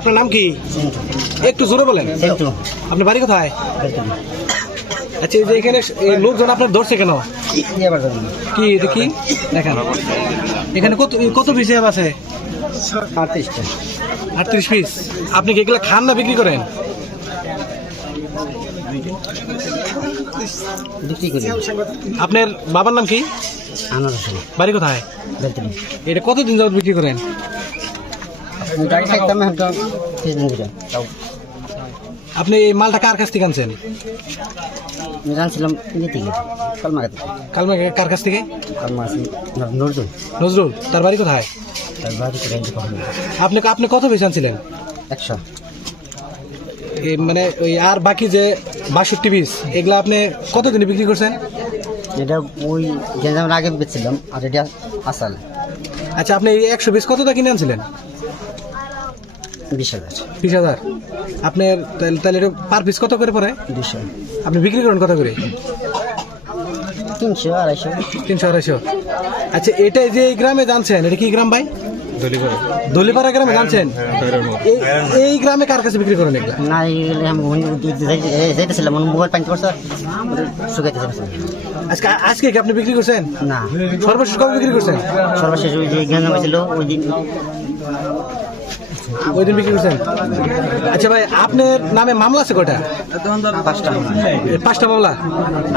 আপনার নাম কি? একটু জোরে বলেন। আপনার বাড়ি কোথায়? আচ্ছা, এই যে এখানে লোকজন আপনার ধরছে কেন? কি এটা কি দেখেন, এখানে কত কত পিস আছে? 38 পিস। আপনি কি এগুলো খান না বিক্রি করেন? আপনার বাবার নাম কি? বাড়ি কোথায়? এটা কতদিন যাবত বিক্রি করেন? আপনি এই মালটা কার কাছ থেকে আনছেন? জানছিলাম কালমা কার কাছ থেকে? নজরুল। নজরুল, তার বাড়ি কোথায়? আপনি আপনি কত পিস আনছিলেন? 100। মানে ওই আর বাকি যে 62 পিস, এগুলা আপনি কতদিনে বিক্রি করছেন? এটা ওই যেমন আগে বেচছিলাম, আর এটা আসাল। আচ্ছা, আপনি এই 100 পিস কতটা কিনে আনছিলেন? 20,000। 20,000। আপনার তাহলে এটা পার পিস কত করে পড়ে? 200। আপনি বিক্রি করেন কত করে? 300, 250। 300, 250। আচ্ছা, এটা যে এই গ্রামে জানছেন, এটা কি গ্রাম ভাই? দলিপাড়া গ্রামে জানছেন? এই গ্রামে কার কাছে বিক্রি করেন এগুলা? না, যেতেছিলাম মোবাইল পানি করছে, শুকাইতেছে। আজকে কি আপনি বিক্রি করছেন? না, সর্বশেষ কবে বিক্রি করছেন? সর্বশেষ ওই যে জ্ঞান হয়েছিল ওই দিন বিক্রি করছেন। আচ্ছা ভাই, আপনার নামে মামলা আছে কয়টা? 5টা। 5টা মামলা।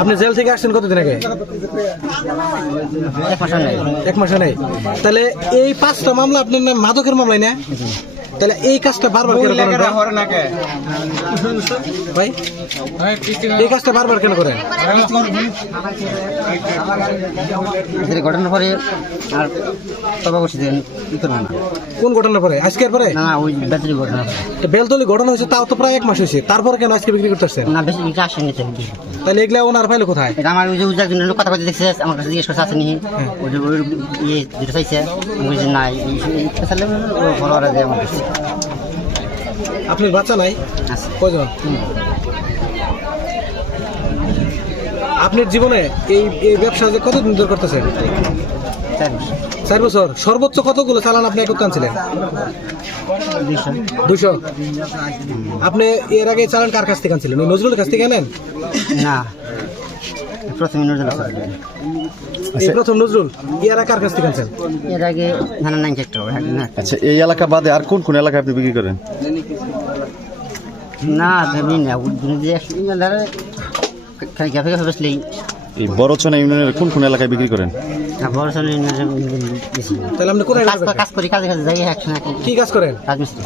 আপনি জেল থেকে আসছেন কতদিন আগে? 1 মাস নেই। 1 মাস নেই। তাহলে এই 5টা মামলা আপনার নামে মাদকের মামলায় না? তাহলে এই কাজটা বারবার কেন করেন ভাই? এই কাজটা বারবার কেন করেন? ঘটনার পরে আর তবা করছি না। কোন ঘটনার পরে? আজকের পরে? না, ওই বেতলি ঘটনা। বেলতলি ঘটনা হয়েছে, তাও তো প্রায় 1 মাস হয়েছে, তারপরে কেন আজকে বিক্রি করতে আসছেন? না, বেশি আসেনি। তাহলে এগুলা ওনার পাইলো কোথায়? এটা আমার ওই যে একজন লোক কথা কথা দেখছে, আমার কাছে জিজ্ঞেস করছে আসেনি। ওই যে ইয়ে যেটা চাইছে, আমি বলছি না, আপনার বাচ্চা নাই? কয়জন? আপনার জীবনে এই এই ব্যবসা যে কতদিন ধরে করতেছেন? 4 বছর। সর্বোচ্চ কতগুলো চালান আপনি একত্র আনছিলেন? 200। আপনি এর আগে চালান কার কাছ থেকে আনছিলেন? ওই নজরুলের কাছ থেকে আনেন? না, প্রথমে নজরুল। প্রথম নজরুল। এর আগে কার কাছ থেকে আনছেন? এর আগে নানা নাই একটা। আচ্ছা, এই এলাকা বাদে আর কোন কোন এলাকায় আপনি বিক্রি করেন? না, ভেবে না। এই বড়চনা ইউনিয়নের কোন কোন এলাকায় বিক্রি করেন? তাহলে আপনি কোন কাজ করি, কাজে কাজে যাই। কি কাজ করেন? রাজমিস্ত্রি।